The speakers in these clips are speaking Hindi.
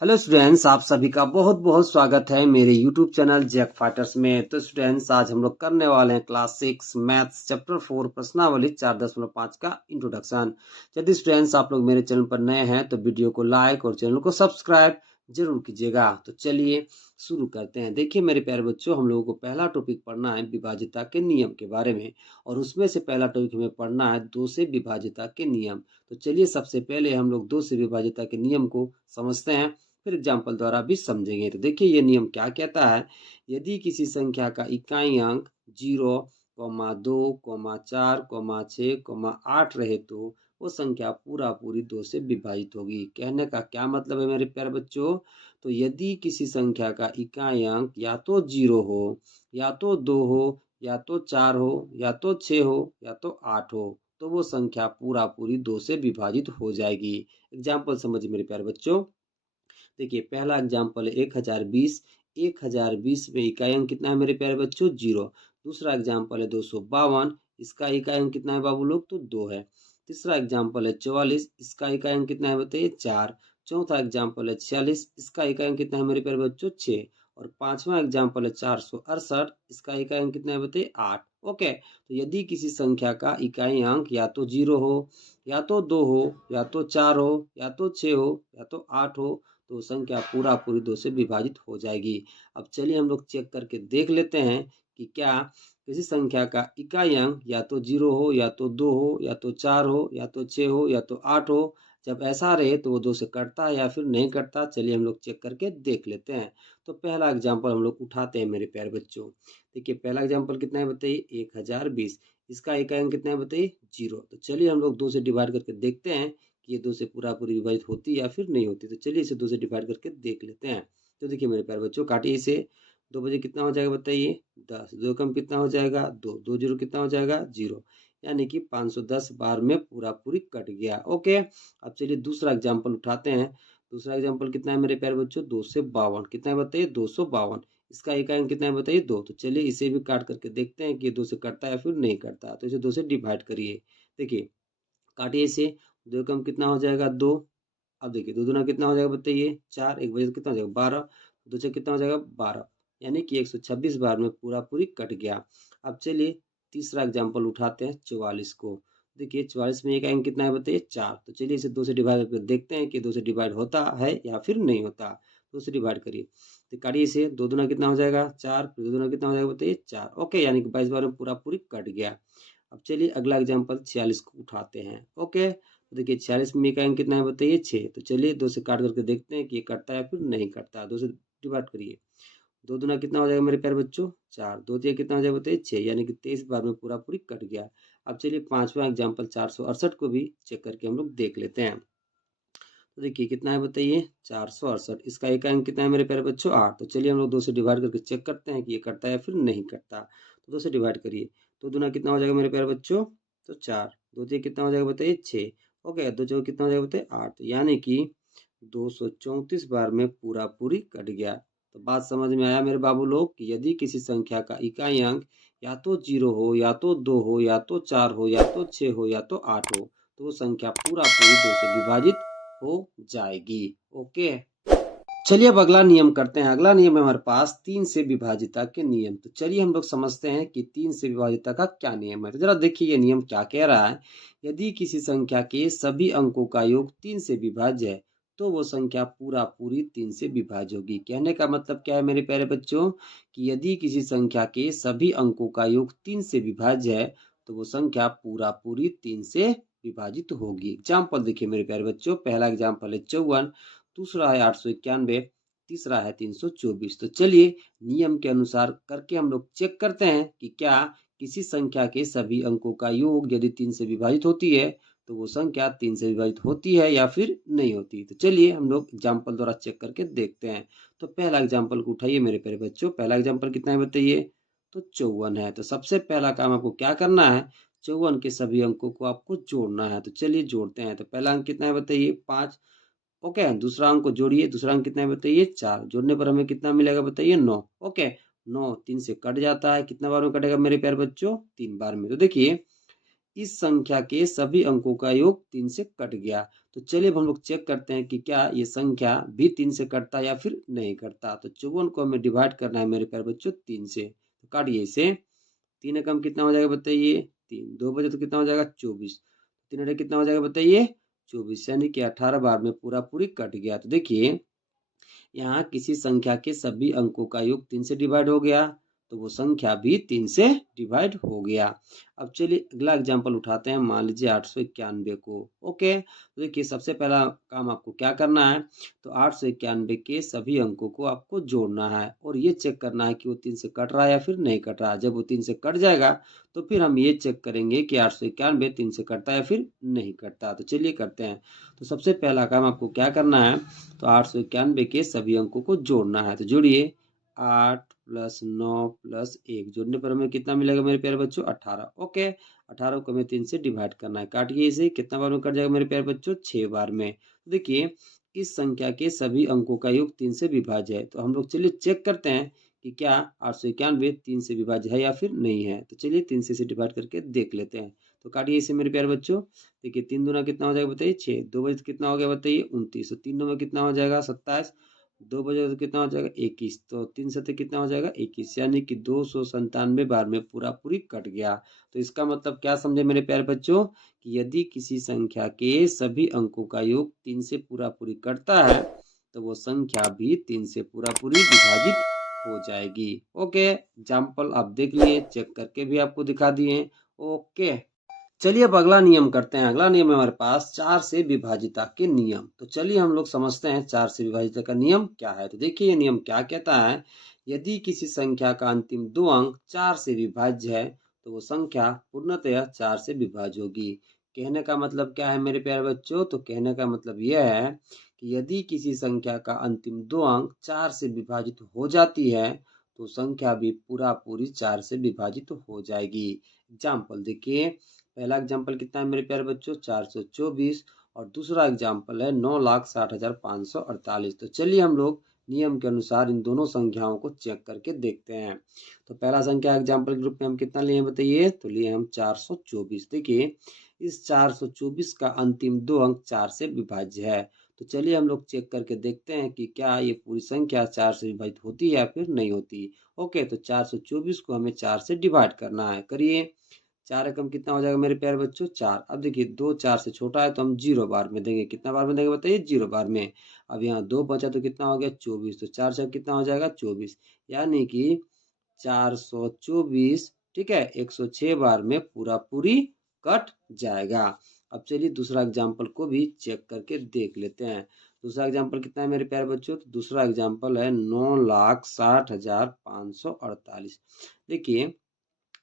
हेलो स्टूडेंट्स, आप सभी का बहुत बहुत स्वागत है मेरे यूट्यूब चैनल जैक फाइटर्स में। तो स्टूडेंट्स, आज हम लोग करने वाले हैं क्लास 6 मैथ्स चैप्टर 4 प्रश्नावली 4.5 का इंट्रोडक्शन। यदि स्टूडेंट्स आप लोग मेरे चैनल पर नए हैं तो वीडियो को लाइक और चैनल को सब्सक्राइब जरूर कीजिएगा। तो चलिए शुरू करते हैं। देखिए मेरे प्यारे बच्चों, हम लोगों को पहला टॉपिक पढ़ना है विभाज्यता के नियम के बारे में, और उसमें से पहला टॉपिक हमें पढ़ना है दो से विभाज्यता के नियम। तो चलिए सबसे पहले हम लोग दो से विभाज्यता के नियम को समझते हैं, फिर एग्जाम्पल द्वारा भी समझेंगे। तो देखिए ये नियम क्या कहता है। यदि किसी संख्या का इकाई अंक 0, 2, 4, 6, 8 रहे तो वो संख्या पूरा पूरी 2 से विभाजित होगी। कहने का क्या मतलब है मेरे प्यारे बच्चों? तो यदि किसी संख्या का इकाई अंक या तो 0 हो, या तो 2 हो, या तो 4 हो, या तो 6 हो, या तो 8 हो, तो वो संख्या पूरा पूरी 2 से विभाजित हो जाएगी। एग्जाम्पल समझिए मेरे प्यारे बच्चों। देखिए पहला एग्जाम्पल है 1020। 1020 में इकाई अंक कितना है मेरे प्यारे बच्चों? 0। दूसरा एग्जाम्पल है 252। इसका इकाई अंक कितना है बाबू लोग? तो 2 है। तीसरा एग्जाम्पल है 44। इसका इकाई अंक कितना है बताइए? 4। चौथा एग्जाम्पल है 46। इसका इकाई अंक कितना है मेरे प्यारे बच्चों? 6। और पांचवा एग्जाम्पल है 468। इसका इकाई अंक कितना है बताइए? 8। ओके, तो यदि किसी संख्या का इकाई अंक या तो 0 हो, या तो 2 हो, या तो 4 हो, या तो 6 हो, या तो 8 हो, तो संख्या पूरा पूरी 2 से विभाजित हो जाएगी। अब चलिए हम लोग चेक करके देख लेते हैं कि क्या किसी संख्या का इकाई अंक या तो 0 हो, या तो 2 हो, या तो 4 हो, या तो 6 हो, या तो 8 हो। जब ऐसा रहे तो वो 2 से कटता है या फिर नहीं कटता, चलिए हम लोग चेक करके देख लेते हैं। तो पहला एग्जाम्पल हम लोग उठाते हैं मेरे प्यारे बच्चों। देखिए पहला एग्जाम्पल कितना है बताइए? 1020। इसका इकाई अंक कितना है बताइए? 0। तो चलिए हम लोग 2 से डिवाइड करके देखते हैं कि ये 2 से पूरा पूरी विभाजित होती है या फिर नहीं होती। तो चलिए इसे 2 से डिवाइड करके देख लेते हैं। तो देखिए मेरे प्यारे बच्चों, काटिए इसे। 2 बजे कितना हो जाएगा बताइए? 10। 2 कम कितना हो जाएगा? 2। 2 जीरो कितना हो जाएगा? 0। यानी कि 510 बार में पूरा पूरी कट गया। ओके, अब चलिए दूसरा एग्जाम्पल उठाते हैं। दूसरा एग्जाम्पल कितना है मेरे प्यारे बच्चों? 252। कितना है बताइए? 252। इसका इकाई अंक कितना है बताइए? 2। तो चलिए इसे भी काट करके देखते हैं कि ये 2 से कटता है या फिर नहीं कटता। तो इसे 2 से डिवाइड करिए। देखिए काटिए इसे। 2 कम कितना हो जाएगा? 2। अब देखिए 2 दूना कितना हो जाएगा बताइए? 4। 1 बजे कितना हो जाएगा? 12। 2 से कितना हो जाएगा? 12। यानी कि 126 बार में पूरा पूरी कट गया। अब चलिए तीसरा एग्जाम्पल उठाते हैं 44 को। देखिए 44 में एक अंक कितना है बताइए? 4। तो चलिए इसे 2 से डिवाइड करके देखते हैं कि 2 से डिवाइड होता है या फिर नहीं होता। 2 से डिवाइड करिए। तो काटिए इसे। 2 दूना कितना हो जाएगा? 4। फिर 2 दूना कितना हो जाएगा बताइए? 4। ओके, यानी कि 22 बार में पूरा पूरी कट गया। अब चलिए अगला एग्जाम्पल 46 को उठाते हैं। ओके, तो देखिए 46 में का अंक कितना है बताइए? 6। तो चलिए 2 से काट करके देखते हैं कि ये कटता है फिर नहीं कटता। 2 से डिवाइड करिए। 2 दूना कितना हो जाएगा मेरे प्यारे बच्चों? 4। 2 तिया कितना हो जाएगा बताइए? 6। यानी कि 23 बार में पूरा पूरी कट गया। अब चलिए पांचवा एग्जाम्पल 468 को भी चेक करके हम लोग देख लेते हैं। तो देखिए कितना है बताइए? 468। इसका एक अंक कितना है मेरे प्यारे बच्चों? 8। तो चलिए हम लोग 2 से डिवाइड करके चेक करते हैं कि ये कटता है या फिर नहीं कटता। तो 2 से डिवाइड करिए। 2 दूना कितना हो जाएगा मेरे प्यारे बच्चों? तो 4। 2 तिया कितना हो जाएगा बताइए? 6। ओके, 2 चौके कितना हो जाएगा बताइए? 8। यानी कि 234 बार में पूरा पूरी कट गया। तो बात समझ में आया मेरे बाबू लोग कि यदि किसी संख्या का इकाई अंक या तो 0 हो, या तो 2 हो, या तो 4 हो, या तो 6 हो, या तो 8 हो, तो वो संख्या पूरा पूरी 2 से विभाजित हो जाएगी। ओके, चलिए अब अगला नियम करते हैं। अगला नियम है हमारे पास 3 से विभाजिता के नियम। तो चलिए हम लोग समझते हैं कि 3 से विभाजिता का क्या नियम है। तो जरा देखिए ये नियम क्या कह रहा है। यदि किसी संख्या के सभी अंकों का योग 3 से विभाज्य है तो वो संख्या पूरा पूरी 3 से विभाज्य होगी। कहने का मतलब क्या है मेरे प्यारे बच्चों? कि यदि किसी संख्या के सभी अंकों का योग 3 से विभाज्य है तो वो संख्या पूरा पूरी 3 से विभाजित होगी। एग्जाम्पल देखिए मेरे प्यारे बच्चों, पहला एग्जाम्पल है 54। दूसरा है 891। तीसरा है 324। तो चलिए नियम के अनुसार करके हम लोग चेक करते हैं कि क्या किसी संख्या के सभी अंकों का योग यदि 3 से विभाजित होती है तो वो संख्या 3 से विभाजित होती है या फिर नहीं होती। तो चलिए हम लोग एग्जाम्पल द्वारा चेक करके देखते हैं। तो पहला एग्जाम्पल को उठाइए मेरे प्यारे बच्चों। पहला एग्जाम्पल कितना है बताइए? तो 54 है। तो सबसे पहला काम आपको क्या करना है? 54 के सभी अंकों को आपको जोड़ना है। तो चलिए जोड़ते हैं। तो पहला अंक कितना है बताइए? 5। ओके, दूसरा अंक को जोड़िए। दूसरा अंक कितना है बताइए? 4। जोड़ने पर हमें कितना मिलेगा बताइए? 9। ओके, 9 3 से कट जाता है। कितना बार में कटेगा मेरे प्यारे बच्चों? 3 बार में। तो देखिए इस संख्या के सभी अंकों का योग 3 से कट गया। तो चलिए अब हम लोग चेक करते हैं कि क्या ये संख्या भी 3 से कटता है या फिर नहीं कटता। तो 54 को हमें डिवाइड करना है मेरे प्यारे बच्चों 3 से। तो काटिए इसे। 3 एकम कितना हो जाएगा बताइए? 3। 2 बजे तो कितना हो जाएगा? 24। 3 अड़े कितना हो जाएगा बताइए? 24, यानी कि 18 बार में पूरा पूरी कट गया। तो देखिए यहाँ किसी संख्या के सभी अंकों का योग 3 से डिवाइड हो गया, तो वो संख्या भी 3 से डिवाइड हो गया। अब चलिए अगला एग्जांपल उठाते हैं। मान लीजिए 891 को। ओके, तो देखिए सबसे पहला काम आपको क्या करना है, तो 891 के सभी अंकों को आपको जोड़ना है और ये चेक करना है कि वो 3 से कट रहा है या फिर नहीं कट रहा है। जब वो 3 से कट जाएगा तो फिर हम ये चेक करेंगे कि 891 3 से कटता है या फिर नहीं कटता। तो चलिए करते हैं। तो सबसे पहला काम आपको क्या करना है, तो 891 के सभी अंकों को जोड़ना है। तो जोड़िए 8 + 9 + 1 जोड़ने पर हमें कितना मिलेगा मेरे प्यारे बच्चों? 18। ओके, 18 को हमें 3 से डिवाइड करना है। काटिए इसे। कितना बार में कट जाएगा मेरे प्यारे बच्चों? 6 बार में। तो देखिए इस संख्या के सभी अंकों का योग 3 से विभाज्य है। तो हम लोग चलिए चेक करते हैं कि क्या 891 3 से विभाज्य है या फिर नहीं है। तो चलिए 3 से इसे डिवाइड करके देख लेते हैं। तो काटिए इसे मेरे प्यारे बच्चों। देखिए 3 दूना कितना हो जाएगा बताइए? 6। 2 बजे तो कितना हो गया बताइए? 29। तो 3 में कितना हो जाएगा? 27। 2 बजे तो कितना हो जाएगा? 21। तो 3 सत्ते कितना हो जाएगा? 21, यानी कि 297 बार में पूरा पूरी कट गया। तो इसका मतलब क्या समझे मेरे प्यारे बच्चों, कि यदि किसी संख्या के सभी अंकों का योग 3 से पूरा पूरी कटता है तो वो संख्या भी 3 से पूरा पूरी विभाजित हो जाएगी। ओके, एग्जाम्पल आप देख लिए, चेक करके भी आपको दिखा दिए। ओके, चलिए अब अगला नियम करते हैं। अगला नियम है हमारे पास 4 से विभाजिता के नियम। तो चलिए हम लोग समझते हैं 4 से विभाजिता का नियम क्या है। तो देखिए ये नियम क्या कहता है, यदि किसी संख्या का अंतिम 2 अंक 4 से विभाज्य है तो वो संख्या पूर्णतः 4 से विभाज्य होगी। कहने का मतलब क्या है मेरे प्यारे बच्चों, तो कहने का मतलब यह है कि यदि किसी संख्या का अंतिम 2 अंक 4 से विभाजित हो जाती है तो संख्या भी पूरा पूरी 4 से विभाजित हो जाएगी। एग्जाम्पल देखिए, पहला एग्जाम्पल कितना है मेरे प्यारे बच्चों? 424। और दूसरा एग्जाम्पल है 9,60,548। तो चलिए हम लोग नियम के अनुसार इन दोनों संख्याओं को चेक करके देखते हैं। तो पहला संख्या एग्जाम्पल के रूप में हम कितना लिए बताइए? तो लिए हम 424। देखिए इस 424 का अंतिम 2 अंक 4 से विभाज्य है। तो चलिए हम लोग चेक करके देखते हैं कि क्या ये पूरी संख्या 4 से विभाजित होती है या फिर नहीं होती। ओके, तो 424 को हमें 4 से डिवाइड करना है। करिए। 4 एकम कितना हो जाएगा मेरे प्यारे बच्चों? 4। अब देखिए 2 4 से छोटा है तो हम 0 बार में देंगे। कितना बार में देंगे बताइए? 0 बार में। अब यहाँ 2 बचा तो कितना हो गया? 24। तो 4 से कितना हो जाएगा? 24, यानी कि 424, ठीक है, 106 बार में पूरा पूरी कट जाएगा। अब चलिए दूसरा एग्जाम्पल को भी चेक करके देख लेते हैं। दूसरा एग्जाम्पल कितना है मेरे प्यारे बच्चों? तो दूसरा एग्जाम्पल है 9,60,548। देखिए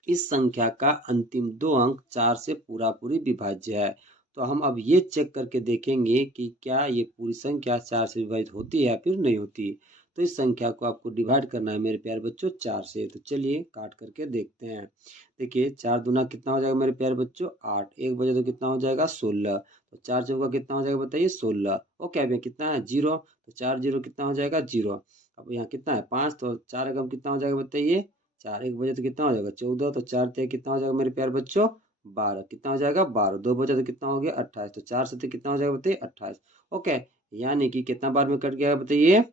इस संख्या का अंतिम 2 अंक 4 से पूरा पूरी विभाज्य है। तो हम अब ये चेक करके देखेंगे कि क्या ये पूरी संख्या 4 से विभाजित होती है या फिर नहीं होती। तो इस संख्या को आपको डिवाइड करना है मेरे प्यारे बच्चों 4 से। तो चलिए काट करके देखते हैं। देखिए 4 दूना कितना हो जाएगा मेरे प्यारे बच्चों? 8। 1 बजे तो कितना हो जाएगा? 16। तो 4 चौका कितना हो जाएगा बताइए? 16। ओके, अब यहाँ कितना है? 0। तो 4 0 कितना हो जाएगा? 0। अब यहाँ कितना है? 5। तो 4 एकम कितना हो जाएगा बताइए? 4। 1 बजे तो कितना हो जाएगा? 14। तो 4 तिया कितना हो जाएगा मेरे प्यारे बच्चों? 12। कितना हो जाएगा? 12। 2 बजे तो कितना हो गया? 28। तो 4 से कितना हो जाएगा बताइए? 28। ओके, यानी कि कितना बार में कट गया बताइए?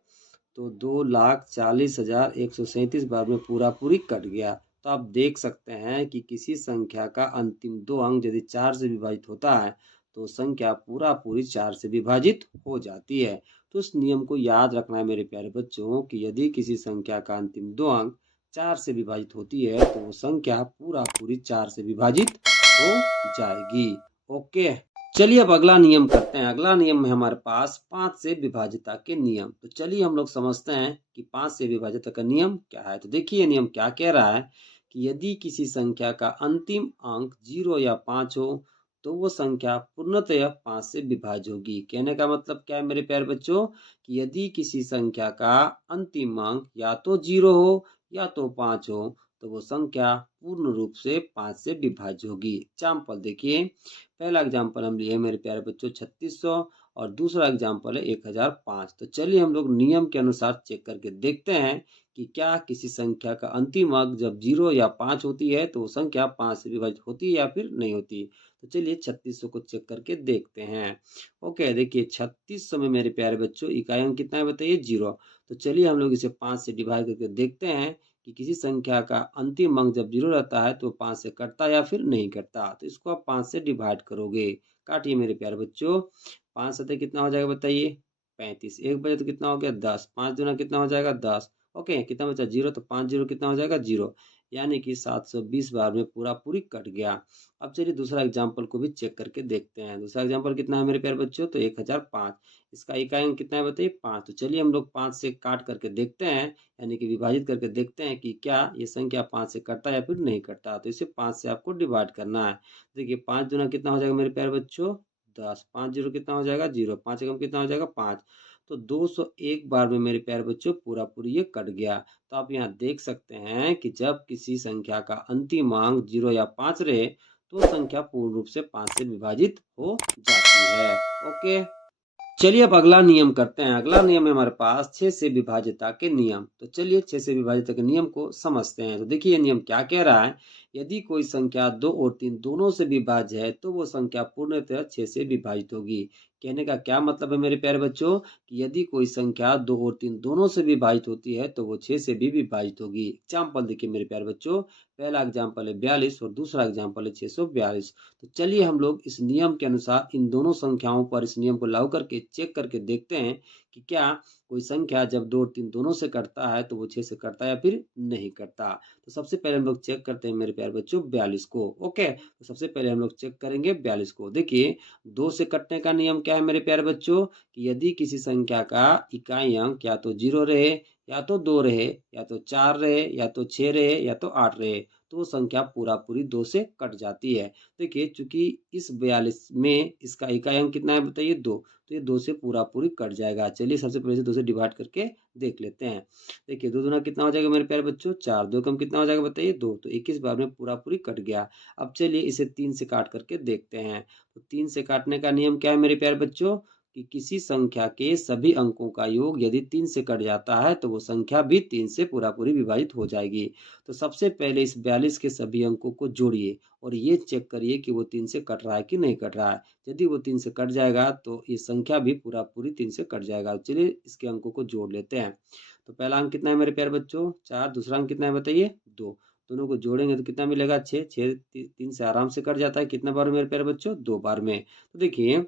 तो 2,40,137 बार में पूरा पूरी कट गया। तो आप देख सकते हैं कि किसी संख्या का अंतिम 2 अंक यदि 4 से विभाजित होता है तो संख्या पूरा पूरी 4 से विभाजित हो जाती है। तो इस नियम को याद रखना है मेरे प्यारे बच्चों, कि यदि किसी संख्या का अंतिम 2 अंक 4 से विभाजित होती है तो वो संख्या पूरा पूरी 4 से विभाजित हो जाएगी। ओके, चलिए अब अगला नियम करते हैं। अगला नियम है हमारे पास 5 से विभाजिता के नियम। तो चलिए हम लोग समझते हैं कि 5 से विभाजिता का नियम क्या है। तो देखिए ये नियम क्या कह रहा है, कि यदि किसी संख्या का अंतिम अंक 0 या 5 हो तो वो संख्या पूर्णतः 5 से विभाज्य होगी। कहने का मतलब क्या है मेरे प्यारे बच्चों, कि यदि किसी संख्या का अंतिम अंक या तो 0 हो या तो 5 हो तो वो संख्या पूर्ण रूप से 5 से विभाज्य होगी। एग्जाम्पल देखिए, पहला एग्जाम्पल हम लिए मेरे प्यारे बच्चों 3600। और दूसरा एग्जाम्पल है 1005। तो चलिए हम लोग नियम के अनुसार चेक करके देखते हैं कि क्या किसी संख्या का अंतिम अंक जब 0 या 5 होती है तो वो संख्या 5 से विभाजित होती है या फिर नहीं होती। तो चलिए 3600 को चेक करके देखते हैं। ओके, देखिए 3600 में मेरे प्यारे बच्चों इकाई अंक कितना है बताइए 0। तो चलिए हम लोग इसे 5 से डिवाइड करके देखते हैं कि किसी संख्या का अंतिम अंक जब 0 रहता है तो 5 से कटता या फिर नहीं कटता। तो इसको आप 5 से डिवाइड करोगे। काटिए मेरे प्यारे बच्चों। 5 सतह कितना हो जाएगा बताइए 35। एक बजे तो कितना हो गया 10। 5 दूना कितना हो जाएगा 10। ओके, कितना बचा 0। तो 5 0 कितना हो जाएगा 0, यानी कि 720 बार में पूरा पूरी कट गया। अब चलिए दूसरा एग्जाम्पल को भी चेक करके देखते हैं। दूसरा एग्जाम्पल कितना है मेरे प्यारे बच्चों तो 1005। इसका इकाई अंक कितना है बताइए 5। तो चलिए हम लोग 5 से काट करके देखते हैं, यानी कि विभाजित करके देखते हैं कि क्या ये संख्या 5 से कटता है या फिर नहीं कटता। तो इसे 5 से आपको डिवाइड करना है। देखिए 5 दूना कितना हो जाएगा मेरे प्यारे बच्चों 10। 5 0 कितना हो जाएगा 0। 5 एकम कितना हो जाएगा 5। तो 201 बार में मेरे प्यारे बच्चों पूरा पूरी ये कट गया। तो आप यहाँ देख सकते हैं कि जब किसी संख्या का अंतिम अंक 0 या 5 रहे तो संख्या पूर्ण रूप से 5 से विभाजित हो जाती है। ओके, चलिए अब अगला नियम करते हैं। अगला नियम है हमारे पास 6 से विभाज्यता के नियम। तो चलिए 6 से विभाज्यता के नियम को समझते हैं। तो देखिए ये नियम क्या कह रहा है। यदि कोई संख्या 2 और 3 दोनों से विभाज्य है तो वो संख्या पूर्णतः 6 से विभाजित होगी। कहने का क्या मतलब है मेरे प्यारे बच्चों कि यदि कोई संख्या 2 और 3 दोनों से विभाजित होती है तो वो 6 से भी विभाजित होगी। एग्जाम्पल देखिए मेरे प्यारे बच्चों, पहला एग्जाम्पल है 42 और दूसरा एग्जाम्पल है 642। तो चलिए हम लोग इस नियम के अनुसार इन दोनों संख्याओं पर इस नियम को लागू करके चेक करके देखते हैं कि क्या कोई संख्या जब 2 और 3 दोनों से कटता है तो वो 6 से कटता है या फिर नहीं कटता। तो सबसे पहले हम लोग चेक करते हैं मेरे प्यारे बच्चों 42 को। ओके, तो सबसे पहले हम लोग चेक करेंगे 42 को। देखिए 2 से कटने का नियम क्या है मेरे प्यारे बच्चों कि यदि किसी संख्या का इकाई अंक या तो 0 रहे या तो 2 रहे या तो 4 रहे या तो 6 रहे या तो 8 रहे तो वो संख्या पूरा पूरी 2 से कट जाती है। देखिए चूंकि इस 42 में इसका इकाई अंक कितना है बताइए 2, तो ये 2 से पूरा पूरी कट जाएगा। चलिए सबसे पहले से 2 से डिवाइड करके देख लेते हैं। देखिए 2 दूना कितना हो जाएगा मेरे प्यारे बच्चों 4। 2 कम कितना हो जाएगा बताइए 2। तो 21 बार में पूरा पूरी कट गया। अब चलिए इसे 3 से काट करके देखते हैं। तो 3 से काटने का नियम क्या है मेरे प्यारे बच्चों कि किसी संख्या के सभी अंकों का योग यदि 3 से कट जाता है तो वो संख्या भी 3 से पूरा पूरी विभाजित हो जाएगी। तो सबसे पहले इस 42 के सभी अंकों को जोड़िए और ये चेक करिए कि वो 3 से कट रहा है कि नहीं कट रहा है। यदि वो 3 से कट जाएगा तो ये संख्या भी पूरा पूरी 3 से कट जाएगा। चलिए इसके अंकों को जोड़ लेते हैं। तो पहला अंक कितना है मेरे प्यारे बच्चों 4। दूसरा अंक कितना है बताइए 2। दोनों को जोड़ेंगे तो कितना मिलेगा 6। 6 3 से आराम से कट जाता है। कितना बार मेरे प्यारे बच्चों 2 बार में। तो देखिए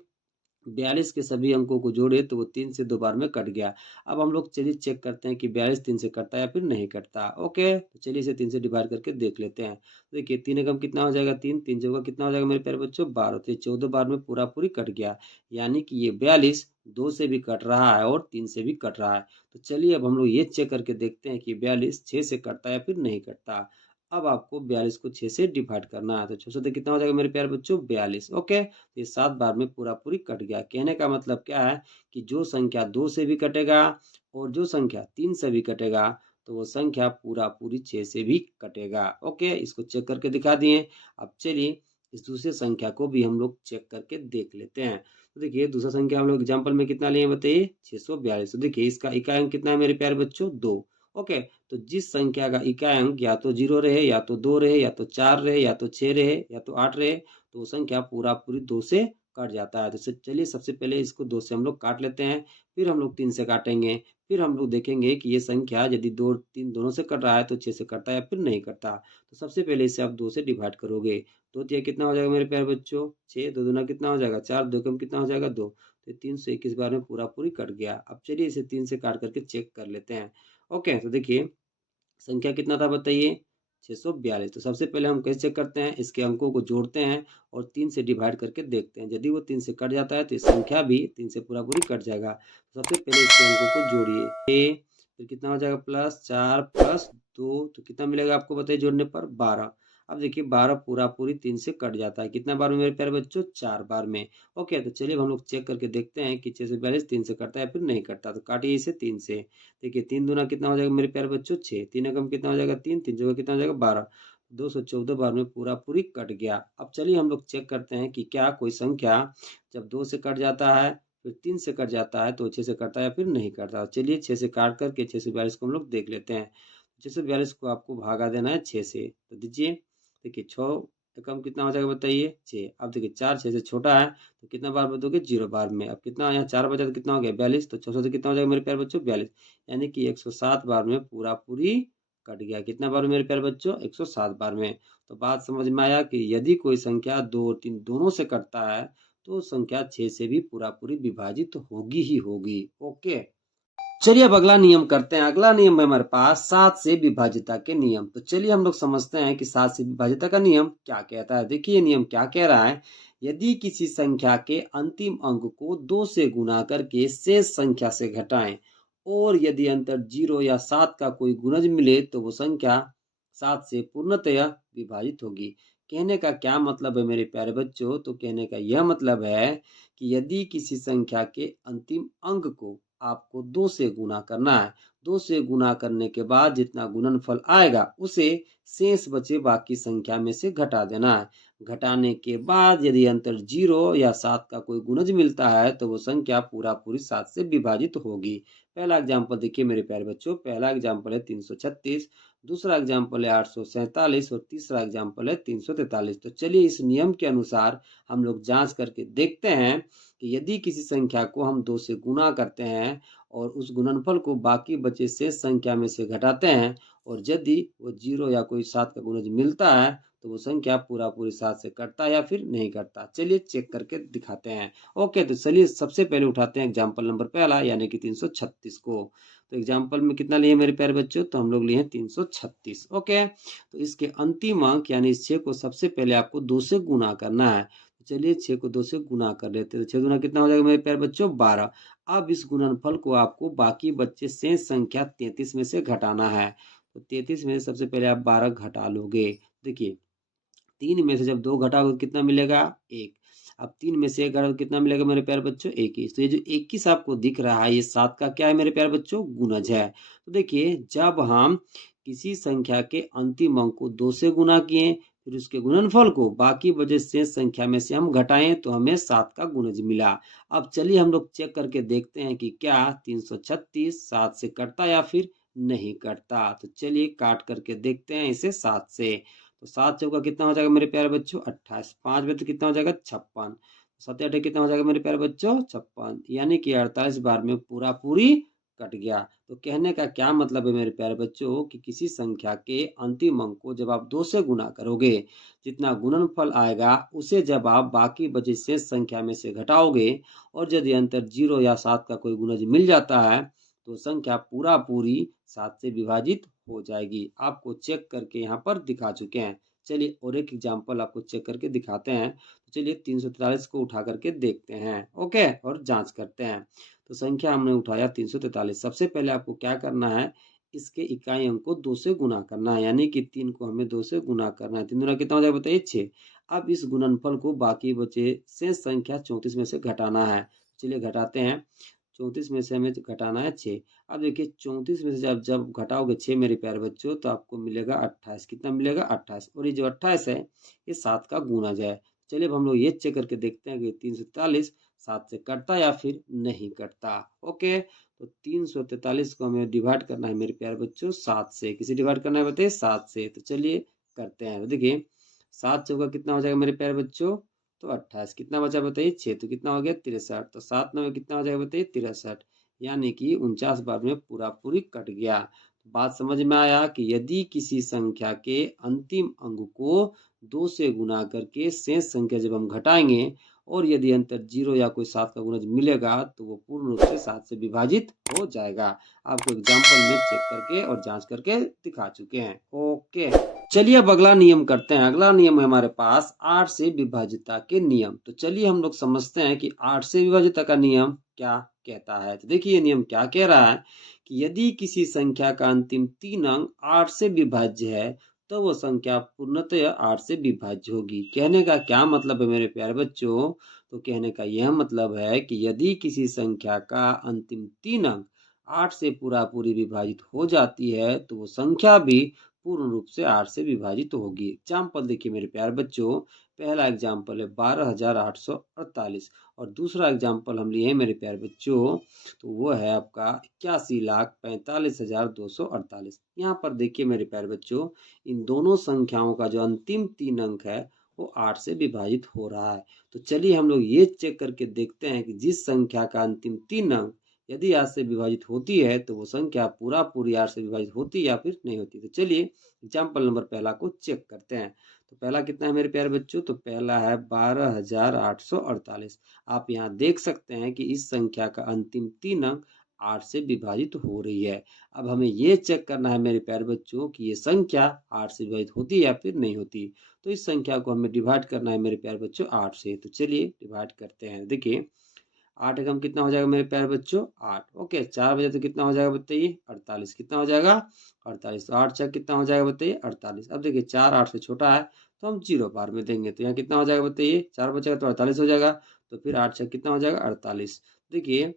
42 के सभी अंकों को जोड़े तो वो 3 से 2 बार में कट गया। अब हम लोग चलिए चेक करते हैं कि 42 3 से कटता है या फिर नहीं कटता। ओके, तो चलिए इसे 3 से डिवाइड करके देख लेते हैं। तो देखिए 3 एकम कितना हो जाएगा 3। 3 चौका कितना हो जाएगा मेरे प्यारे बच्चों 12। तो ये 14 बार में पूरा पूरी कट गया, यानी कि ये 42 2 से भी कट रहा है और 3 से भी कट रहा है। तो चलिए अब हम लोग ये चेक करके देखते हैं कि 42 6 से कटता है या फिर नहीं कटता। अब आपको 42 को 6 से डिवाइड करना है। तो 6 से कितना हो जाएगा मेरे प्यारे बच्चों 42। ओके, ये 7 बार में पूरा पूरी कट गया। कहने का मतलब क्या है कि जो संख्या 2 से भी कटेगा और जो संख्या 3 से भी कटेगा तो वो संख्या पूरा पूरी 6 से भी कटेगा। ओके, इसको चेक करके दिखा दिए। अब चलिए इस दूसरे संख्या को भी हम लोग चेक करके देख लेते हैं। तो देखिए दूसरा संख्या हम लोग एग्जाम्पल में कितना लिए बताइए 642। तो देखिए इसका इकाई अंक कितना है मेरे प्यारे बच्चों 2। ओके, तो जिस संख्या का इकाई अंक या तो 0 रहे या तो 2 रहे या तो 4 रहे या तो 6 रहे या तो 8 रहे तो संख्या पूरा पूरी 2 से कट जाता है। तो चलिए सबसे पहले इसको 2 से हम लोग काट लेते हैं, फिर हम लोग 3 से काटेंगे, फिर हम लोग देखेंगे कि ये संख्या यदि 2 3 दोनों से कट रहा है तो 6 से कटता है या फिर नहीं कटता। तो सबसे पहले इसे आप 2 से डिवाइड करोगे। 2 तिया कितना हो जाएगा मेरे प्यारे बच्चों 6। 2 दूना कितना हो जाएगा 4। 2 कम कितना हो जाएगा 2। तो 321 बार में पूरा पूरी कट गया। अब चलिए इसे 3 से काट करके चेक कर लेते हैं। ओके, तो देखिए संख्या कितना था बताइए 642। तो सबसे पहले हम कैसे चेक करते हैं इसके अंकों को जोड़ते हैं और 3 से डिवाइड करके देखते हैं। यदि वो 3 से कट जाता है तो ये संख्या भी 3 से पूरा पूरी कट जाएगा। तो सबसे पहले इसके अंकों को जोड़िए। फिर कितना हो जाएगा प्लस 4 प्लस 2 तो कितना मिलेगा आपको बताइए जोड़ने पर 12। अब देखिए 12 पूरा पूरी 3 से कट जाता है। कितना बार में मेरे प्यारे बच्चों 4 बार में। ओके, तो चलिए हम लोग चेक करके देखते हैं कि 642 3 से कटता है या फिर नहीं कटता। तो काटिए इसे 3 से। देखिए 3 दूना कितना हो जाएगा मेरे प्यारे बच्चों 6। 3 एकम कितना हो जाएगा 3। 3 चौका कितना हो जाएगा 12। 214 बार में पूरा पूरी कट गया। अब चलिए हम लोग चेक करते हैं कि क्या कोई संख्या जब 2 से कट जाता है फिर 3 से कट जाता है तो 6 से कटता है या फिर नहीं कटता। चलिए 6 से काट करके 642 को हम लोग देख लेते हैं। 642 को आपको भागा देना है 6 से, तो दीजिए। देखिए 6 एकम कितना हो जाएगा बताइए 6। अब देखिए 4 6 से छोटा है तो कितना बार बदलोगे 0 बार में। अब कितना यहाँ 4 बचा तो कितना हो गया 42, तो 600 से कितना हो जाएगा मेरे प्यारे बच्चों 42, यानी कि 107 बार में पूरा पूरी कट गया। कितना बार मेरे प्यारे बच्चों 107 बार में। तो बात समझ में आया कि यदि कोई संख्या 2 और 3 दोनों से कटता है तो संख्या 6 से भी पूरा पूरी विभाजित होगी ही होगी। ओके, चलिए अब अगला नियम करते हैं। अगला नियम है हमारे पास 7 से विभाजिता के नियम। तो चलिए हम लोग समझते हैं कि 7 से विभाजिता का नियम क्या कहता है। देखिए ये नियम क्या कह रहा है, यदि किसी संख्या के अंतिम अंक को 2 से गुना करके शेष संख्या से घटाएं और यदि अंतर 0 या 7 का कोई गुणज मिले तो वो संख्या 7 से पूर्णतया विभाजित होगी। कहने का क्या मतलब है मेरे प्यारे बच्चों, तो कहने का यह मतलब है कि यदि किसी संख्या के अंतिम अंक को आपको 2 से गुना करना है, 2 से गुना करने के बाद जितना गुणनफल आएगा उसे शेष बचे बाकी संख्या में से घटा देना है। घटाने के बाद यदि अंतर 0 या 7 का कोई गुणज मिलता है तो वो संख्या पूरा पूरी 7 से विभाजित होगी। पहला एग्जाम्पल देखिए मेरे प्यारे बच्चों, पहला एग्जाम्पल है 336, दूसरा एग्जाम्पल है 847 और तीसरा एग्जाम्पल है 343। तो चलिए इस नियम के अनुसार हम लोग जांच करके देखते हैं कि यदि किसी संख्या को हम 2 से गुना करते हैं और उस गुणनफल को बाकी बचे शेष संख्या में से घटाते हैं और यदि वो 0 या कोई 7 का गुणज मिलता है तो वो संख्या पूरा पूरी 7 से कटता है या फिर नहीं कटता। चलिए चेक करके दिखाते हैं। ओके, तो चलिए सबसे पहले उठाते हैं एग्जाम्पल नंबर पहला यानी कि 336 को। तो एग्जाम्पल में कितना लिए मेरे प्यारे बच्चों, तो हम लोग लिए हैं 336। ओके, तो इसके अंतिम अंक यानी इस 6 को सबसे पहले आपको 2 से गुना करना है। चलिए 6 को 2 से गुना कर लेते हैं। तो 6 गुना कितना हो जाएगा मेरे प्यारे बच्चों 12। अब इस गुणनफल को आपको बाकी बच्चे शेष संख्या 33 में से घटाना है। तो 33 में से सबसे पहले आप 12 घटा लोगे। देखिए 3 में से जब 2 घटाओगे तो कितना मिलेगा 1। अब 3 में से 1 घटाओ तो कितना मिलेगा मेरे प्यारे बच्चों 21। तो ये जो 21 आपको दिख रहा है ये 7 का क्या है मेरे प्यारे बच्चों गुणज है। तो देखिए जब हम किसी संख्या के अंतिम अंक को 2 से गुना किए फिर उसके गुणनफल को बाकी बचे शेष संख्या में से हम घटाएं तो हमें 7 का गुणज मिला। अब चलिए हम लोग चेक करके देखते हैं कि क्या 336 7 से कटता या फिर नहीं कटता। तो चलिए काट करके देखते हैं इसे 7 से। तो 7 चौका कितना हो जाएगा मेरे प्यारे बच्चों 28, 5 में तो कितना हो जाएगा 56, 7 8 कितना हो जाएगा मेरे प्यारे बच्चों 56, यानी कि 48 बार में पूरा पूरी कट गया। तो कहने का क्या मतलब है मेरे प्यारे बच्चों कि किसी संख्या के अंतिम अंक को जब आप 2 से गुना करोगे जितना गुणनफल आएगा उसे जब आप बाकी बचे शेष संख्या में से घटाओगे और यदि अंतर 0 या 7 का कोई गुणज मिल जाता है तो संख्या पूरा पूरी 7 से विभाजित हो जाएगी। आपको चेक करके यहाँ पर दिखा चुके हैं। चलिए और एक एग्जाम्पल आपको चेक करके दिखाते हैं। तो चलिए 343 को उठा करके देखते हैं। ओके, और जांच करते हैं। तो संख्या हमने उठाया 343। सबसे पहले आपको क्या करना है, इसके इकाई अंक को 2 से गुना करना है, यानी कि 3 को हमें 2 से गुना करना है। 3 गुना कितना हो जाएगा बताइए 6। अब इस गुणनफल को बाकी बचे शेष संख्या 34 में से घटाना है। चलिए घटाते हैं। 34 में से हमें घटाना है 6। अब देखिए 34 में से जब जब घटाओगे 6 मेरे प्यारे बच्चों तो आपको मिलेगा 28। कितना मिलेगा 28, और ये जो 28 है ये 7 का गुणज है। चलिए अब हम लोग ये चेक करके देखते हैं कि 343 7 से कटता या फिर नहीं कटता। ओके, तो 343 को हमें डिवाइड करना है मेरे प्यारे बच्चों 7 से। किसे डिवाइड करना है बताइए 7 से। तो चलिए करते हैं। तो देखिए 7 चौका कितना हो जाएगा मेरे प्यारे बच्चों, तो 28, कितना बचा बताइए 6, तो कितना हो गया 63। तो 7 9 कितना हो जाएगा बताइए 63, यानी कि 49 बार में पूरा पूरी कट गया। तो बात समझ में आया कि यदि किसी संख्या के अंतिम अंक को 2 से गुना करके शेष संख्या जब हम घटाएंगे और यदि अंतर 0 या कोई 7 का गुणज मिलेगा तो वो पूर्ण रूप से 7 से विभाजित हो जाएगा। आपको एग्जाम्पल में चेक करके और जांच करके दिखा चुके हैं। ओके, चलिए अब अगला नियम करते हैं। अगला नियम है हमारे पास 8 से विभाजिता के नियम। तो चलिए हम लोग समझते हैं कि 8 से विभाजिता का नियम क्या कहता है। तो देखिए ये नियम क्या कह रहा है कि यदि किसी संख्या का अंतिम 3 अंक 8 से विभाज्य है तो वो संख्या पूर्णतः 8 से विभाज्य होगी। कहने का क्या मतलब है मेरे प्यारे बच्चों, तो कहने का यह मतलब है कि यदि किसी संख्या का अंतिम 3 अंक 8 से पूरा पूरी विभाजित हो जाती है तो वो संख्या भी पूर्ण रूप से 8 से विभाजित होगी। एग्जाम्पल देखिए मेरे प्यारे बच्चों, पहला एग्जाम्पल है 12,848 और दूसरा एग्जाम्पल हम लिए हैं मेरे प्यारे बच्चों, तो वो है आपका 81,45,248। यहाँ पर देखिए मेरे प्यारे बच्चों, इन दोनों संख्याओं का जो अंतिम 3 अंक है वो 8 से विभाजित हो रहा है। तो चलिए हम लोग ये चेक करके देखते हैं कि जिस संख्या का अंतिम 3 अंक यदि 8 से विभाजित होती है तो वो संख्या पूरा पूरी 8 से विभाजित होती है या फिर नहीं होती। तो चलिए एग्जाम्पल नंबर पहला को चेक करते हैं। तो पहला कितना है मेरे प्यारे बच्चों, तो पहला है 12,848। आप यहाँ देख सकते हैं कि इस संख्या का अंतिम 3 अंक 8 से विभाजित हो रही है। अब हमें ये चेक करना है मेरे प्यारे बच्चों कि ये संख्या 8 से विभाजित होती है या फिर नहीं होती। तो इस संख्या को हमें डिवाइड करना है मेरे प्यारे बच्चों 8 से। तो चलिए डिवाइड करते हैं। देखिए 8 एकम कितना हो जाएगा मेरे प्यारे बच्चों, 8। ओके, 4 बजे तो कितना हो जाएगा बताइए, 48। कितना हो जाएगा, 48। तो 8 छः कितना हो जाएगा बताइए, 48। अब देखिए 4 8 से छोटा है तो हम 0 बार में देंगे, तो यहाँ कितना हो जाएगा बताइए, 4 बचेगा तो 48 हो जाएगा। तो फिर 8 छः कितना हो जाएगा, 48। देखिए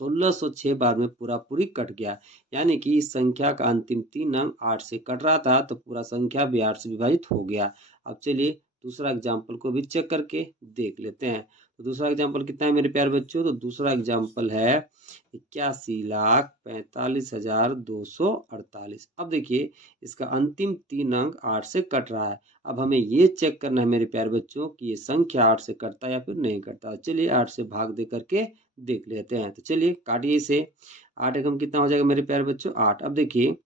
1606 बार में पूरा पूरी कट गया, यानी कि इस संख्या का अंतिम 3 अंक 8 से कट रहा था तो पूरा संख्या भी 8 से विभाजित हो गया। अब चलिए दूसरा एग्जाम्पल को भी चेक करके देख लेते हैं। तो दूसरा एग्जाम्पल कितना है मेरे प्यारे बच्चों, तो दूसरा एग्जाम्पल है 81,45,248। अब देखिए इसका अंतिम 3 अंक 8 से कट रहा है। अब हमें ये चेक करना है मेरे प्यारे बच्चों कि ये संख्या 8 से कटता है या फिर नहीं कटता। चलिए 8 से भाग दे करके देख लेते हैं। तो चलिए काटिए इसे। 8 एकम कितना हो जाएगा मेरे प्यारे बच्चों, 8। अब देखिए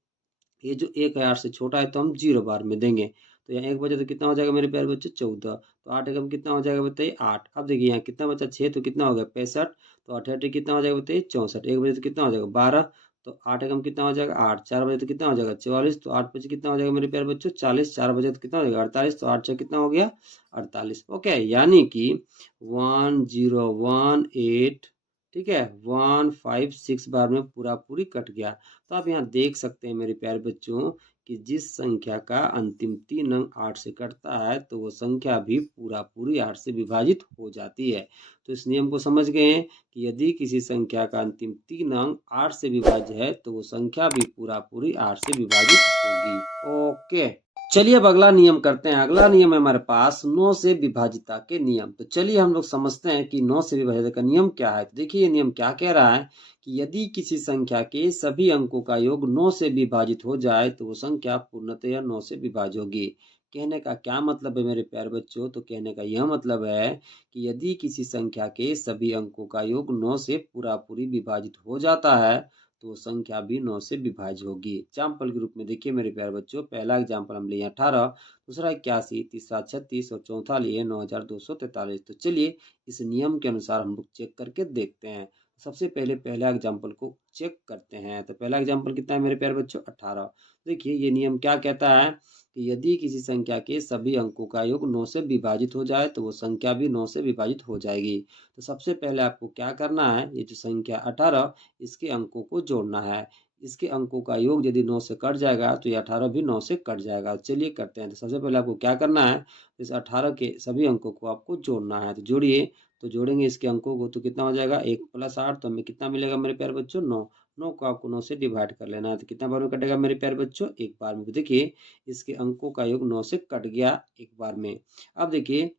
ये जो 1 है 8 से छोटा है तो हम 0 बार में देंगे। तो यहाँ 1 बचे तो कितना हो जाएगा मेरे प्यारे बच्चों, 14। तो 8 एकम कितना हो जाएगा बताइए, 8। अब देखिए यहाँ कितना बचा, 6 तो कितना हो गया 65। तो 8 8 कितना हो जाएगा बताइए, 64। 1 बजे तो कितना हो जाएगा 12। तो 8 एकम कितना हो जाएगा 8। 4 बजे तो कितना हो जाएगा 44। तो 8 बजे कितना हो जाएगा मेरे प्यारे बच्चों 40। 4 बजे तो कितना हो जाएगा 48। तो 8 6 कितना हो गया 48। ओके, यानी कि 1018, ठीक है, 156 बार में पूरा पूरी कट गया। तो आप यहाँ देख सकते हैं मेरे प्यारे बच्चों कि जिस संख्या का अंतिम 3 अंक 8 से कटता है तो वो संख्या भी पूरा पूरी 8 से विभाजित हो जाती है। तो इस नियम को समझ गए हैं कि यदि किसी संख्या का अंतिम 3 अंक 8 से विभाज्य है तो वो संख्या भी पूरा पूरी 8 से विभाजित होगी। ओके, चलिए अब अगला नियम करते हैं। अगला नियम है हमारे पास 9 से विभाजिता के नियम। तो चलिए हम लोग समझते हैं कि 9 से विभाजिता का नियम क्या है। तो देखिए ये नियम क्या कह रहा है कि यदि किसी संख्या के सभी अंकों का योग 9 से विभाजित हो जाए तो वो संख्या पूर्णतः 9 से विभाज्य होगी। कहने का क्या मतलब है मेरे प्यारे बच्चों, तो कहने का यह मतलब है कि यदि किसी संख्या के सभी अंकों का योग 9 से पूरा पूरी विभाजित हो जाता है तो संख्या भी 9 से विभाज्य होगी। एग्जाम्पल के रूप में देखिए मेरे प्यारे बच्चों, पहला एग्जाम्पल हम लिए 18, दूसरा 81, तीसरा 36 और चौथा लिए 9,243। तो चलिए इस नियम के अनुसार हम लोग चेक करके देखते हैं। सबसे पहले पहला एग्जाम्पल को चेक करते हैं। तो पहला एग्जाम्पल कितना है मेरे प्यारे बच्चों, 18। देखिए ये नियम क्या कहता है कि यदि किसी संख्या के सभी अंकों का योग 9 से विभाजित हो जाए तो वो संख्या भी 9 से विभाजित हो जाएगी। तो सबसे पहले आपको क्या करना है, ये जो संख्या 18 इसके अंकों को जोड़ना है। इसके अंकों का योग यदि 9 से कट जाएगा तो ये 18 भी 9 से कट जाएगा। चलिए करते हैं। तो सबसे पहले आपको क्या करना है, इस 18 के सभी अंकों को आपको जोड़ना है। तो जोड़िए। तो जोड़ेंगे इसके अंकों को तो कितना हो जाएगा, 1 + 8 तो हमें कितना मिलेगा मेरे प्यारे बच्चों, 9। 9 को आपको 9 से डिवाइड कर लेना है। तो कितना बार में कटेगा मेरे प्यारे बच्चों, एक बार में। तो देखिए इसके अंकों का योग 9 से कट गया एक बार में। अब देखिए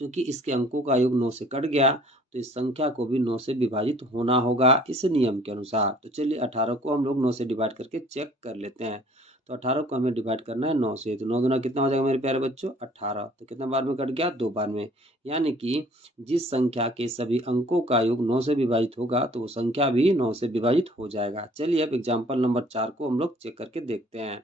क्योंकि इसके अंकों का योग 9 से कट गया तो इस संख्या को भी 9 से विभाजित होना होगा इस नियम के अनुसार। तो चलिए 18 को हम लोग 9 से डिवाइड करके चेक कर लेते हैं। तो 18 को हमें डिवाइड करना है 9 से। तो 9 दूना कितना हो जाएगा मेरे प्यारे बच्चों, 18। तो कितना बार में कट गया, 2 बार में। यानी कि जिस संख्या के सभी अंकों का योग 9 से विभाजित होगा तो वो संख्या भी 9 से विभाजित हो जाएगा। चलिए अब एग्जाम्पल नंबर 4 को हम लोग चेक करके देखते हैं।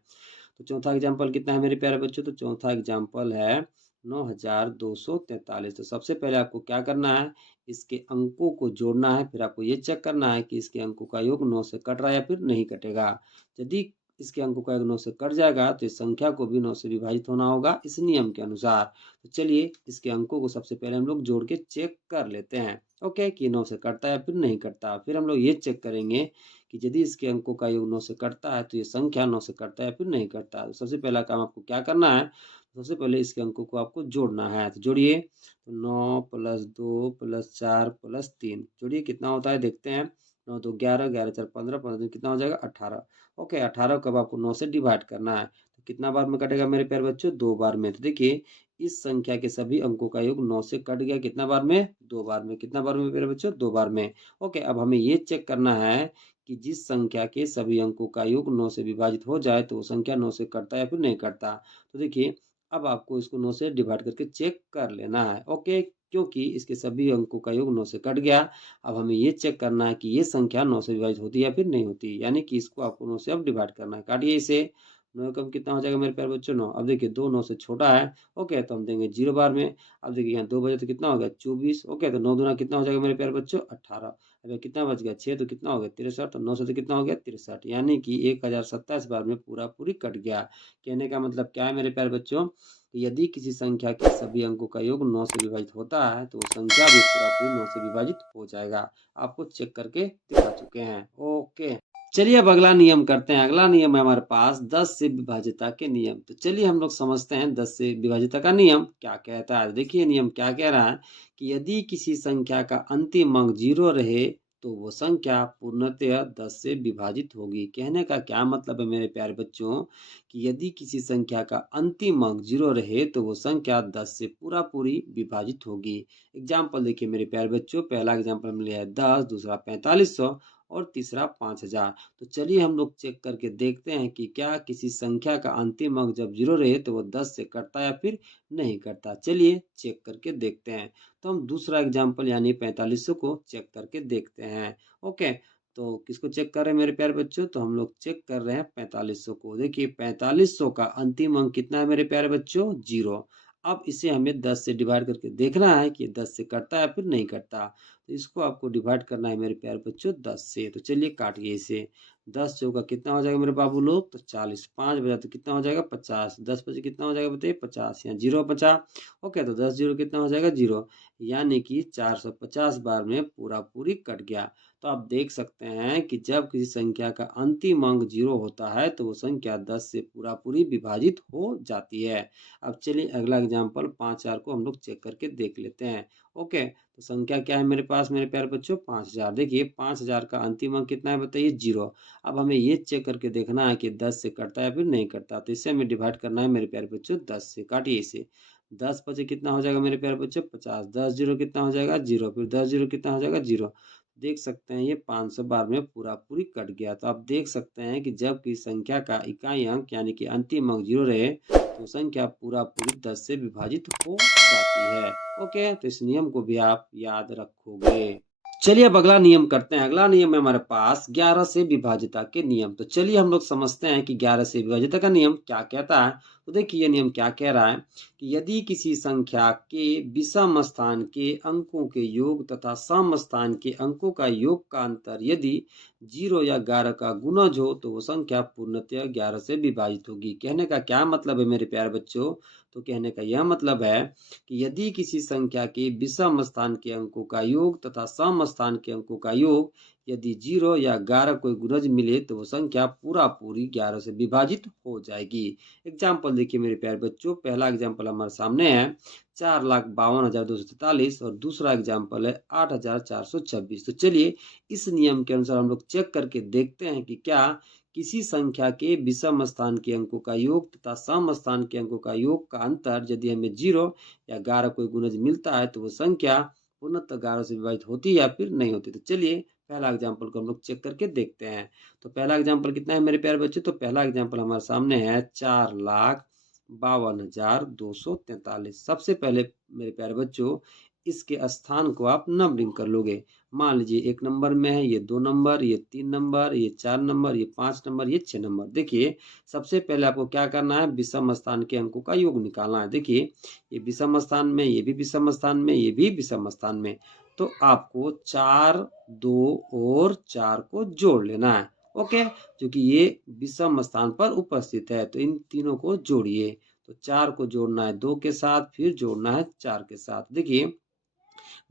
तो चौथा एग्जाम्पल कितना है मेरे प्यारे बच्चों, तो चौथा एग्जाम्पल है 9,243। तो सबसे पहले आपको क्या करना है, इसके अंकों को जोड़ना है। फिर आपको ये चेक करना है कि इसके अंकों का योग 9 से कट रहा है या फिर नहीं कटेगा। यदि इसके अंकों का योग 9 से कट जाएगा तो इस संख्या को भी 9 से विभाजित होना होगा इस नियम के अनुसार। तो चलिए इसके अंकों को सबसे पहले हम लोग जोड़ के चेक कर लेते हैं। ओके, कि 9 से कटता है या फिर नहीं कटता। फिर हम लोग ये चेक करेंगे कि यदि इसके अंकों का योग 9 से कटता है तो ये संख्या 9 से कटता है या फिर नहीं कटता। तो सबसे पहला काम आपको क्या करना है, सबसे पहले इसके अंकों को आपको जोड़ना है। तो जोड़िए। तो 9 + 2 + 4 + 3 जोड़िए कितना होता है देखते हैं। 9 2 11, 11 4 15, 15 कितना हो जाएगा 18। ओके, 18 को अब आपको 9 से डिवाइड करना है। तो कितना बार में कटेगा मेरे प्यारे बच्चों? 2 बार में। तो देखिए इस संख्या के सभी अंकों का योग 9 से कट गया, कितना बार में? 2 बार में। कितना बार में मेरे बच्चों? 2 बार में। ओके, अब हमें ये चेक करना है कि जिस संख्या के सभी अंकों का योग 9 से विभाजित हो जाए तो वो संख्या 9 से कटता है या फिर नहीं कटता। तो देखिए अब आपको इसको 9 से डिवाइड करके चेक कर लेना है। ओके, क्योंकि इसके सभी अंकों का योग 9 से कट गया। अब हमें ये चेक करना है कि ये संख्या 9 से विभाजित होती है या फिर नहीं होती, यानी कि इसको आपको 9 से अब डिवाइड करना है। काटिए इसे। 9 कम कितना हो जाएगा मेरे प्यारे बच्चों? 9। अब देखिए 2 9 से छोटा है। ओके, तो हम देंगे 0 बार में। अब देखिए यहाँ 2 बजे तो कितना हो गया? 24। ओके, तो 9 दूना कितना हो जाएगा मेरे प्यारे बच्चों? 18। अब कितना बच गया? 6 तो कितना हो गया? 63। तो 9 से तो कितना हो गया? 63, यानी कि 1027 बार में पूरा पूरी कट गया। कहने का मतलब क्या है मेरे प्यारे बच्चों? यदि किसी संख्या के सभी अंकों का योग 9 से विभाजित होता है तो वो संख्या भी पूरा पूरी 9 से विभाजित हो जाएगा। आपको चेक करके दिखा चुके हैं। ओके, चलिए अब अगला नियम करते हैं। अगला नियम है हमारे पास 10 से विभाजिता के नियम। तो चलिए हम लोग समझते हैं 10 से विभाजिता का नियम क्या कहता है। देखिए नियम क्या कह रहा है कि यदि किसी संख्या का अंतिम अंक 0 रहे तो वो संख्या पूर्णतः 10 से विभाजित होगी। कहने का क्या मतलब है मेरे प्यारे बच्चों कि यदि किसी संख्या का अंतिम अंक 0 रहे तो वो संख्या 10 से पूरा पूरी विभाजित होगी। एग्जाम्पल देखिए मेरे प्यारे बच्चों, पहला एग्जाम्पल हमने लिया है 10, दूसरा 4500 और तीसरा 5000। तो चलिए हम लोग चेक करके देखते हैं कि क्या किसी संख्या का अंतिम अंक जब 0 रहे तो वो 10 से कटता या फिर नहीं कटता। चलिए चेक करके देखते हैं। तो हम दूसरा एग्जाम्पल यानी 4500 को चेक करके देखते हैं। ओके, तो किसको चेक कर रहे हैं मेरे प्यारे बच्चों? तो हम लोग चेक कर रहे हैं 4500 को। देखिए 4500 का अंतिम अंक कितना है मेरे प्यारे बच्चों? 0। अब इसे हमें 10 से डिवाइड करके देखना है कि 10 से कटता है या फिर नहीं कटता। तो इसको आपको डिवाइड करना है मेरे प्यारे बच्चों 10 से। तो चलिए काटिए इसे। 10 चौका कितना हो जाएगा मेरे बाबू लोग? तो 40। 5 बजा तो कितना हो जाएगा? 50। 10 बजे कितना हो जाएगा बताइए? 50। यहाँ 0 बचा। ओके, तो 10 0 कितना हो जाएगा? 0, यानी कि 450 बार में पूरा पूरी कट गया। तो आप देख सकते हैं कि जब किसी संख्या का अंतिम अंक 0 होता है तो वो संख्या 10 से पूरा पूरी विभाजित हो जाती है। अब चलिए अगला एग्जाम्पल 5000 को हम लोग चेक करके देख लेते हैं। ओके, तो संख्या क्या है मेरे पास मेरे प्यारे बच्चों? 5000। देखिए 5000 का अंतिम अंक कितना है बताइए? 0। अब हमें ये चेक करके देखना है कि 10 से कटता है या फिर नहीं कटता। तो इसे हमें डिवाइड करना है मेरे प्यारे बच्चों 10 से। काटिए इसे। 10 पचे कितना हो जाएगा मेरे प्यारे बच्चों? 50। 10 0 कितना हो जाएगा? 0। फिर 10 0 कितना हो जाएगा? 0। देख सकते हैं ये 500 बार में पूरा पूरी कट गया। तो आप देख सकते हैं कि जब किसी संख्या का इकाई अंक यानी कि अंतिम अंक 0 रहे तो संख्या पूरा पूरी 10 से विभाजित हो जाती है। ओके, तो इस नियम को भी आप याद रखोगे। चलिए अब अगला नियम करते हैं। अगला नियम है हमारे पास 11 से विभाजिता के नियम। तो चलिए हम लोग समझते हैं कि 11 से विभाजिता का नियम क्या कहता है। तो देखिए ये नियम क्या कह रहा है कि यदि किसी संख्या के विषम स्थान के अंकों के योग तथा सम स्थान के अंकों का योग का अंतर यदि 0 या 11 का गुणज हो तो वो संख्या पूर्णतः 11 से विभाजित होगी। कहने का क्या मतलब है मेरे प्यारे बच्चों? तो कहने का यह मतलब है कि यदि किसी संख्या के विषम स्थान के अंकों का योग तथा सम स्थान के अंकों का योग यदि 0 या 11 कोई गुणज मिले तो वो संख्या पूरा पूरी 11 से विभाजित हो जाएगी। एग्जाम्पल देखिए मेरे प्यारे बच्चों, पहला एग्जाम्पल हमारे सामने है 4,52,243 और दूसरा एग्जाम्पल है 8,426। तो चलिए इस नियम के अनुसार हम लोग चेक करके देखते हैं कि क्या किसी संख्या के विषम स्थान के अंकों का योग तथा सम स्थान के अंकों का योग का अंतर यदि हमें 0 या 11 कोई गुणज मिलता है तो वो संख्या पूर्णतः 11 से विभाजित होती है या फिर नहीं होती। तो चलिए पहला एग्जाम्पल को हम लोग चेक करके देखते हैं। तो पहला एग्जाम्पल कितना है मेरे प्यारे बच्चे? तो पहला एग्जाम्पल हमारे सामने है 4,52,243। सबसे पहले मेरे प्यारे बच्चों इसके स्थान को आप नंबरिंग कर लोगे। मान लीजिए 1 नंबर में है, ये 2 नंबर, ये 3 नंबर, ये 4 नंबर, ये 5 नंबर, ये 6 नंबर। देखिए सबसे पहले आपको क्या करना है? विषम स्थान के अंकों का योग निकालना है। देखिए ये विषम स्थान में, ये भी विषम स्थान में, ये भी विषम स्थान में। तो आपको 4, 2 और 4 को जोड़ लेना है। ओके, क्योंकि ये विषम स्थान पर उपस्थित है तो इन तीनों को जोड़िए। तो 4 को जोड़ना है 2 के साथ, फिर जोड़ना है 4 के साथ। देखिए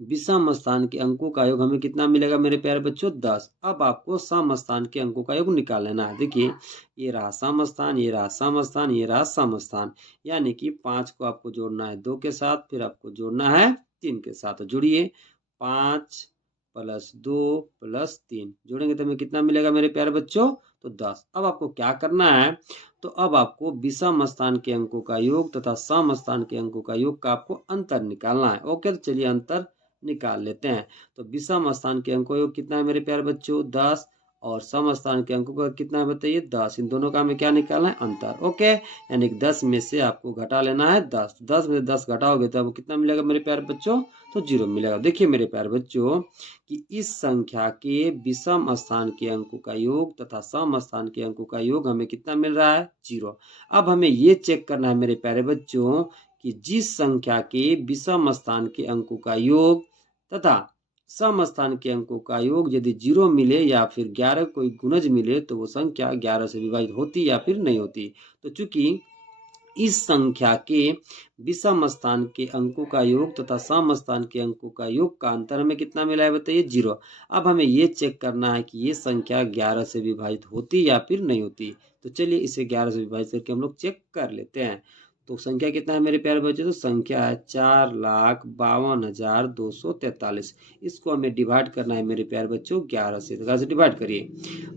विषम स्थान के अंकों का योग हमें कितना मिलेगा मेरे प्यारे बच्चों? 10। अब आपको सम स्थान के अंकों का योग निकाल लेना है। देखिए ये रहा सम स्थान, ये रहा सम स्थान, ये रहा सम स्थान, यानी कि 5 को आपको जोड़ना है 2 के साथ, फिर आपको जोड़ना है 3 के साथ। तो जुड़िए 5 + 2 + 3 जोड़ेंगे तो हमें कितना मिलेगा मेरे प्यारे बच्चों? तो 10। अब आपको क्या करना है, तो अब आपको विषम स्थान के अंकों का योग तथा सम स्थान के अंकों का योग का आपको अंतर निकालना है। ओके, तो चलिए अंतर निकाल लेते हैं। तो विषम स्थान के अंकों का योग कितना है मेरे प्यारे बच्चों, 10, और सम स्थान के अंकों का कितना है बताइए, 10। इन दोनों का हमें क्या निकालना है, अंतर। ओके, यानी कि 10 में से आपको घटा लेना है 10। 10 में से 10 घटाओगे तो आपको कितना मिलेगा मेरे प्यारे बच्चों, तो 0 मिलेगा। देखिए मेरे प्यारे बच्चों कि इस संख्या के विषम स्थान के अंकों का योग तथा सम स्थान के अंकों का योग हमें कितना मिल रहा है, 0। अब हमें ये चेक करना है मेरे प्यारे बच्चों कि जिस संख्या के विषम स्थान के अंकों का योग तथा सम स्थान के अंकों का योग यदि 0 मिले या फिर 11 कोई गुणज मिले तो वो संख्या 11 से विभाजित होती या फिर नहीं होती। तो चूंकि इस संख्या के विषम स्थान के अंकों का योग तथा सम स्थान के अंकों का योग का अंतर हमें कितना मिला है बताइए, 0। अब हमें ये चेक करना है कि ये संख्या 11 से विभाजित होती या फिर नहीं होती। तो चलिए इसे 11 से विभाजित करके हम लोग चेक कर लेते हैं। तो संख्या कितना है मेरे प्यारे बच्चों, तो संख्या है 4,52,243। इसको हमें डिवाइड करना है मेरे प्यारे बच्चों 11 से। तो 11 से डिवाइड करिए,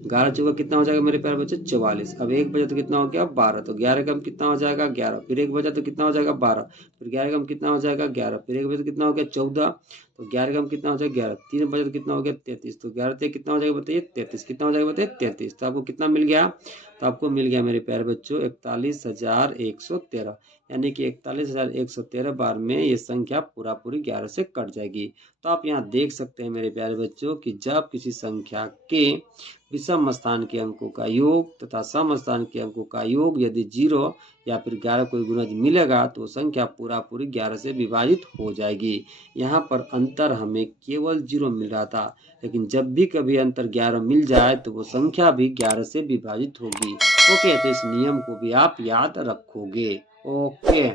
11 चौका कितना हो जाएगा मेरे प्यारे बच्चों, 44। अब 1 बचा तो कितना हो गया, 12। तो 11 कम कितना हो जाएगा, 11। फिर 1 बचा तो कितना हो जाएगा, 12। फिर 11 कम कितना हो जाएगा, 11। फिर 1 बचा तो कितना हो गया, 14। तो 11 कम कितना हो जाएगा, 11। 3 बचा तो कितना हो गया, 33। तो 11 से कितना हो जाएगा बताइए, 33। कितना हो जाएगा बताइए, 33। तो आपको कितना मिल गया, तो आपको मिल गया मेरे प्यारे बच्चों 41,113। यानी कि 41,113 बार में ये संख्या पूरा पूरी 11 से कट जाएगी। तो आप यहाँ देख सकते हैं मेरे प्यारे बच्चों कि जब किसी संख्या के विषम स्थान के अंकों का योग तथा सम स्थान के अंकों का योग यदि 0 या फिर 11 कोई गुणज मिलेगा तो संख्या पूरा पूरी 11 से विभाजित हो जाएगी। यहाँ पर अंतर हमें केवल 0 मिल रहा था, लेकिन जब भी कभी अंतर 11 मिल जाए तो वो संख्या भी 11 से विभाजित होगी। ओके, तो इस नियम को भी आप याद रखोगे। ओके।